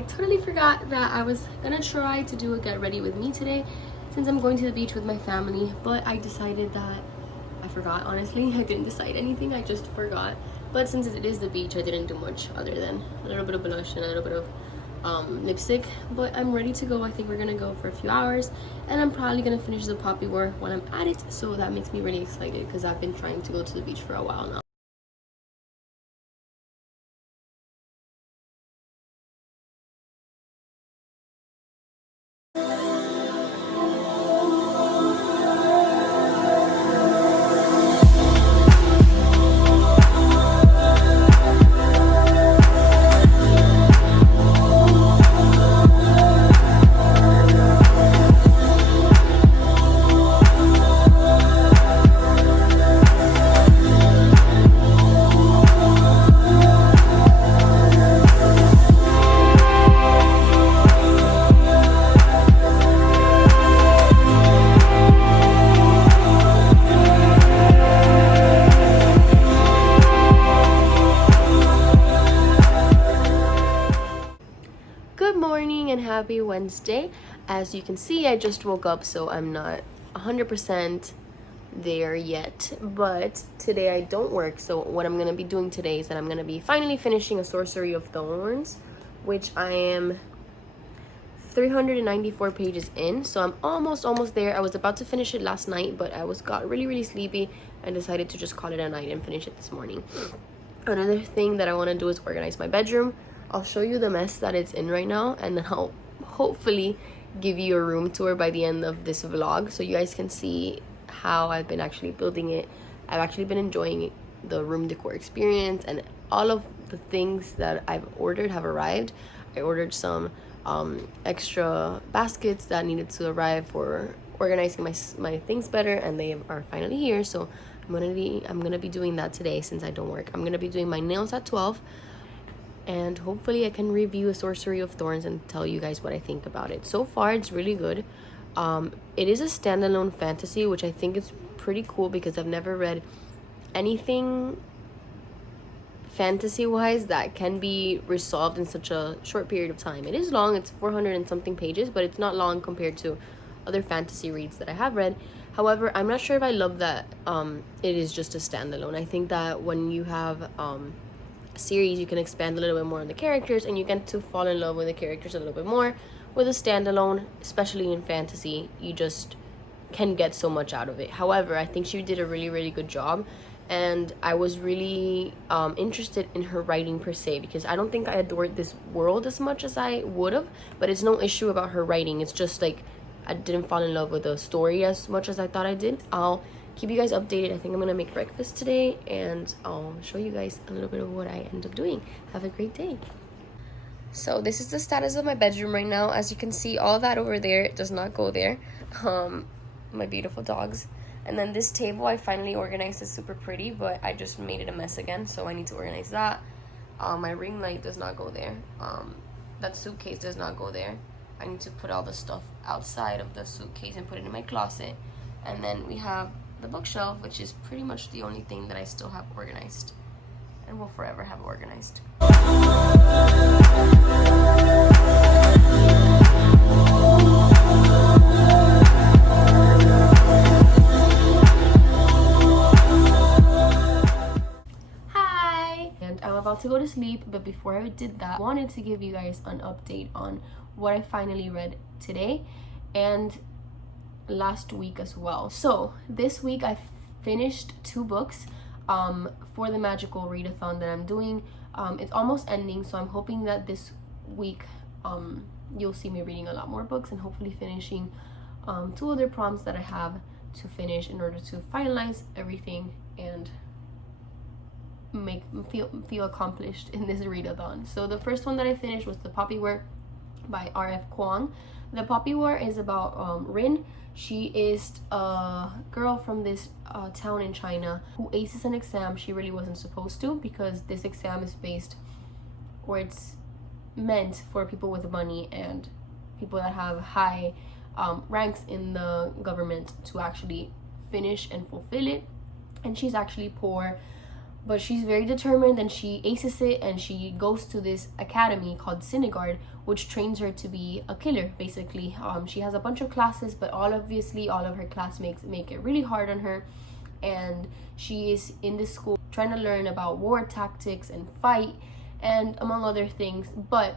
I totally forgot that I was gonna try to do a get ready with me today since I'm going to the beach with my family, but I decided that I forgot. Honestly, I didn't decide anything, I just forgot. But since it is the beach, I didn't do much other than a little bit of blush and a little bit of lipstick. But I'm ready to go. I think we're gonna go for a few hours, and I'm probably gonna finish the Poppy War while I'm at it, so that makes me really excited because I've been trying to go to the beach for a while now. Good morning and happy Wednesday. As you can see, I just woke up, so I'm not 100% there yet, but today I don't work. So what I'm gonna be doing today is that I'm gonna be finally finishing A Sorcery of Thorns, which I am 394 pages in, so I'm almost there. I was about to finish it last night, but I got really sleepy and decided to just call it a night and finish it this morning. Another thing that I want to do is organize my bedroom. I'll show you the mess that it's in right now, and then I'll hopefully give you a room tour by the end of this vlog so you guys can see how I've been actually building it. I've actually been enjoying the room decor experience, and all of the things that I've ordered have arrived. I ordered some extra baskets that needed to arrive for organizing my things better, and they are finally here. So I'm gonna be doing that today since I don't work. I'm gonna be doing my nails at 12, and hopefully I can review A Sorcery of Thorns and tell you guys what I think about it. So far it's really good. It is a standalone fantasy, which I think is pretty cool because I've never read anything fantasy wise that can be resolved in such a short period of time. It is long, it's 400 and something pages, but it's not long compared to other fantasy reads that I have read. However, I'm not sure if I love that it is just a standalone. I think that when you have a series, you can expand a little bit more on the characters and you get to fall in love with the characters a little bit more. With a standalone, especially in fantasy, you just can get so much out of it. However, I think she did a really good job, and I was really interested in her writing per se, because I don't think I adored this world as much as I would have, but it's no issue about her writing. It's just like I didn't fall in love with the story as much as I thought I did. I'll keep you guys updated. I think I'm gonna make breakfast today, and I'll show you guys a little bit of what I end up doing. Have a great day. So this is the status of my bedroom right now. As you can see, all that over there does not go there. My beautiful dogs. And then this table I finally organized. Is super pretty, but I just made it a mess again, so I need to organize that. My ring light does not go there. That suitcase does not go there. I need to put all the stuff outside of the suitcase and put it in my closet. And then we have the bookshelf, which is pretty much the only thing that I still have organized and will forever have organized. Hi! And I'm about to go to sleep, but before I did that, I wanted to give you guys an update on what I finally read today and last week as well. So this week I finished 2 books for the magical readathon that I'm doing. It's almost ending, so I'm hoping that this week you'll see me reading a lot more books and hopefully finishing 2 other prompts that I have to finish in order to finalize everything and feel accomplished in this readathon. So the first one that I finished was The Poppy War by R.F. Kuang. The Poppy War is about Rin. She is a girl from this town in China who aces an exam she really wasn't supposed to, because this exam is based, or it's meant for people with money and people that have high ranks in the government to actually finish and fulfill it. And she's actually poor, but she's very determined and she aces it, and she goes to this academy called Sinigard, which trains her to be a killer basically. She has a bunch of classes, but obviously all of her classmates make it really hard on her, and she is in this school trying to learn about war tactics and fight and among other things. But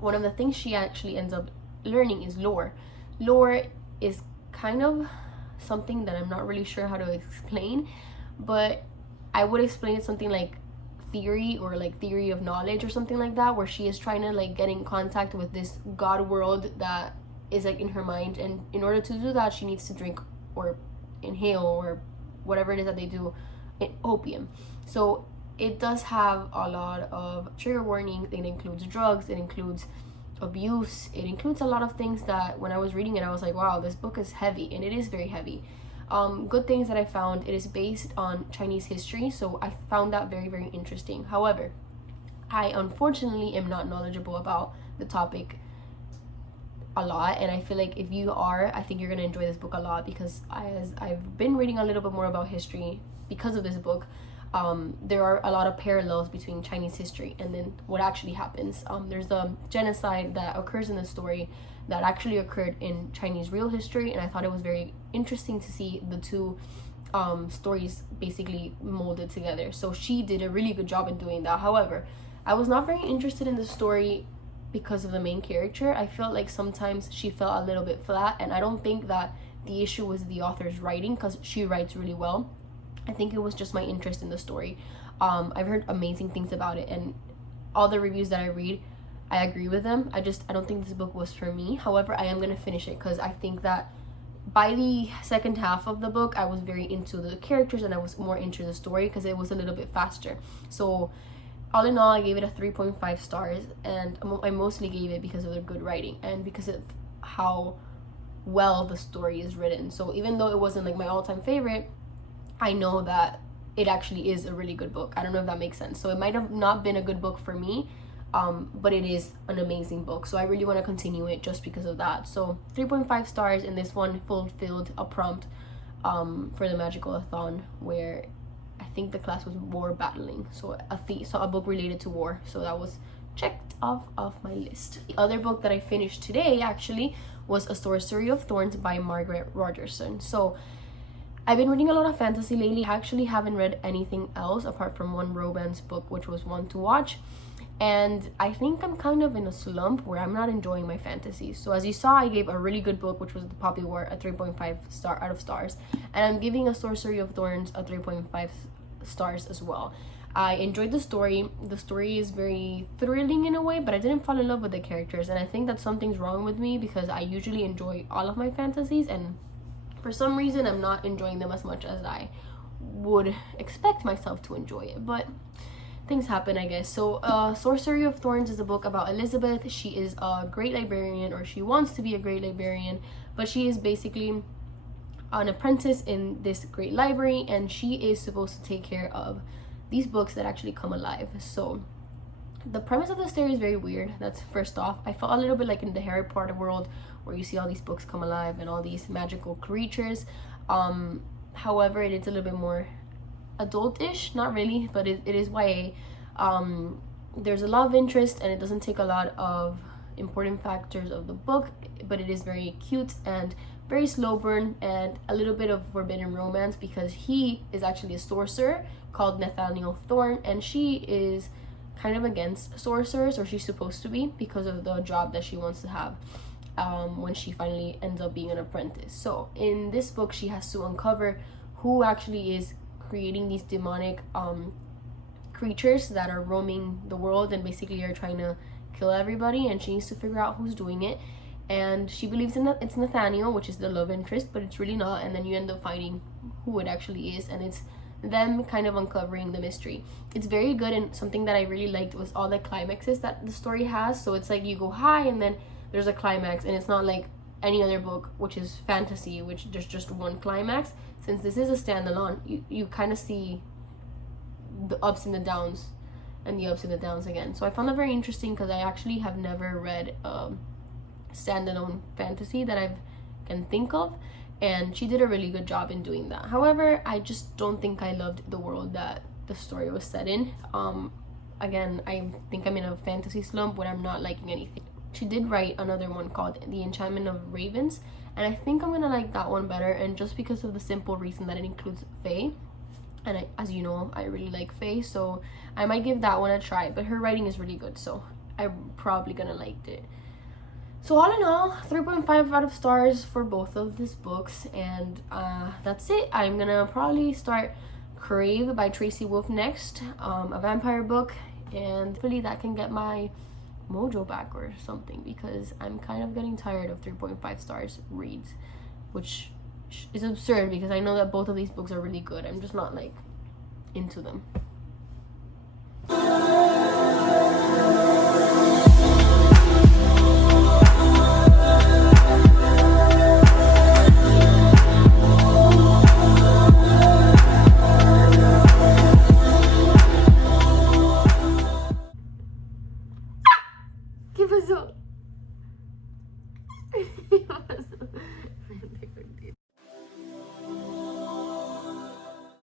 one of the things she actually ends up learning is lore. Lore is kind of something that I'm not really sure how to explain, but I would explain it something like theory, or like theory of knowledge or something like that, where she is trying to like get in contact with this god world that is like in her mind, and in order to do that she needs to drink or inhale or whatever it is that they do, opium. So it does have a lot of trigger warning. It includes drugs, it includes abuse, it includes a lot of things that when I was reading it I was like, wow, this book is heavy, and it is very heavy. Good things that I found, it is based on Chinese history, so I found that very, very interesting. However, I unfortunately am not knowledgeable about the topic a lot, and I feel like if you are, I think you're gonna enjoy this book a lot, because as I've been reading a little bit more about history because of this book, there are a lot of parallels between Chinese history and then what actually happens. There's a genocide that occurs in the story that actually occurred in Chinese real history, and I thought it was very interesting to see the two stories basically molded together. So she did a really good job in doing that. However, I was not very interested in the story because of the main character. I felt like sometimes she felt a little bit flat, and I don't think that the issue was the author's writing, because she writes really well. I think it was just my interest in the story. I've heard amazing things about it, and all the reviews that I read, I agree with them. I don't think this book was for me. However, I am going to finish it, because I think that by the second half of the book I was very into the characters and I was more into the story because it was a little bit faster. So all in all, I gave it a 3.5 stars, and I mostly gave it because of the good writing and because of how well the story is written. So even though it wasn't like my all-time favorite, I know that it actually is a really good book. I don't know if that makes sense. So it might have not been a good book for me, but it is an amazing book. So I really want to continue it just because of that. So 3.5 stars, and this one fulfilled a prompt for the Magical-a-thon, where I think the class was war battling. So a book related to war. So that was checked off of my list. The other book that I finished today actually was A Sorcery of Thorns by Margaret Rogerson. So I've been reading a lot of fantasy lately. I actually haven't read anything else apart from one romance book, which was One to Watch. And I think I'm kind of in a slump where I'm not enjoying my fantasies. So as you saw, I gave a really good book, which was The Poppy War, a 3.5 star out of stars. And I'm giving A Sorcery of Thorns a 3.5 stars as well. I enjoyed the story. The story is very thrilling in a way, but I didn't fall in love with the characters. And I think that something's wrong with me, because I usually enjoy all of my fantasies, and for some reason I'm not enjoying them as much as I would expect myself to enjoy it. But things happen, I guess. So Sorcery of Thorns is a book about Elizabeth. She is a great librarian, or she wants to be a great librarian, but she is basically an apprentice in this great library, and she is supposed to take care of these books that actually come alive. So the premise of the story is very weird. That's first off. I felt a little bit like in the Harry Potter world, where you see all these books come alive and all these magical creatures. However, it is a little bit more adult-ish, not really, but it is YA. There's a love interest, and it doesn't take a lot of important factors of the book, but it is very cute and very slow burn, and a little bit of forbidden romance, because he is actually a sorcerer called Nathaniel Thorne, and she is kind of against sorcerers, or she's supposed to be, because of the job that she wants to have when she finally ends up being an apprentice. So in this book, she has to uncover who actually is creating these demonic creatures that are roaming the world and basically are trying to kill everybody, and she needs to figure out who's doing it. And she believes it's Nathaniel, which is the love interest, but it's really not. And then you end up finding who it actually is, and it's them kind of uncovering the mystery. It's very good, and something that I really liked was all the climaxes that the story has. So it's like you go high and then there's a climax, and it's not like any other book, which is fantasy, which there's just one climax. Since this is a standalone, you kind of see the ups and the downs and the ups and the downs again. So I found that very interesting, because I actually have never read standalone fantasy that I can think of, and she did a really good job in doing that. However, I just don't think I loved the world that the story was set in. Again, I think I'm in a fantasy slump when I'm not liking anything. She did write another one called The Enchantment of Ravens, and I think I'm gonna like that one better, and just because of the simple reason that it includes fae, and as you know, I really like fae, so I might give that one a try. But her writing is really good, so I'm probably gonna like it. So all in all, 3.5 out of stars for both of these books, and that's it. I'm gonna probably start Crave by Tracy Wolf next, a vampire book, and hopefully that can get my mojo back or something, because I'm kind of getting tired of 3.5 stars reads, which is absurd because I know that both of these books are really good. I'm just not like into them. ¿Qué pasó?